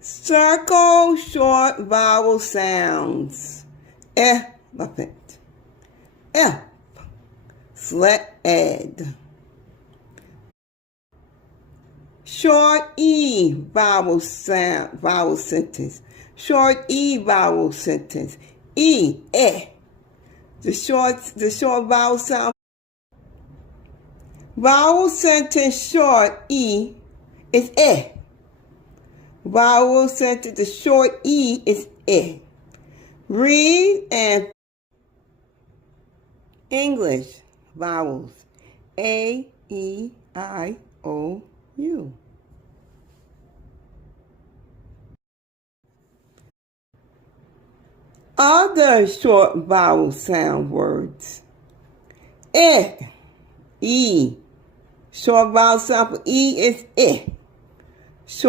Circle short vowel sounds. Elephant. F. Sled. Short E vowel sound, vowel sentence. Short E vowel sentence. E, eh. The short vowel sound. Vowel sentence short E is eh. Vowel sentence, the short E is eh. Read and English vowels. A, E, I, O, U. Other short vowel sound words. Eh, E. Short vowel sound for E is eh.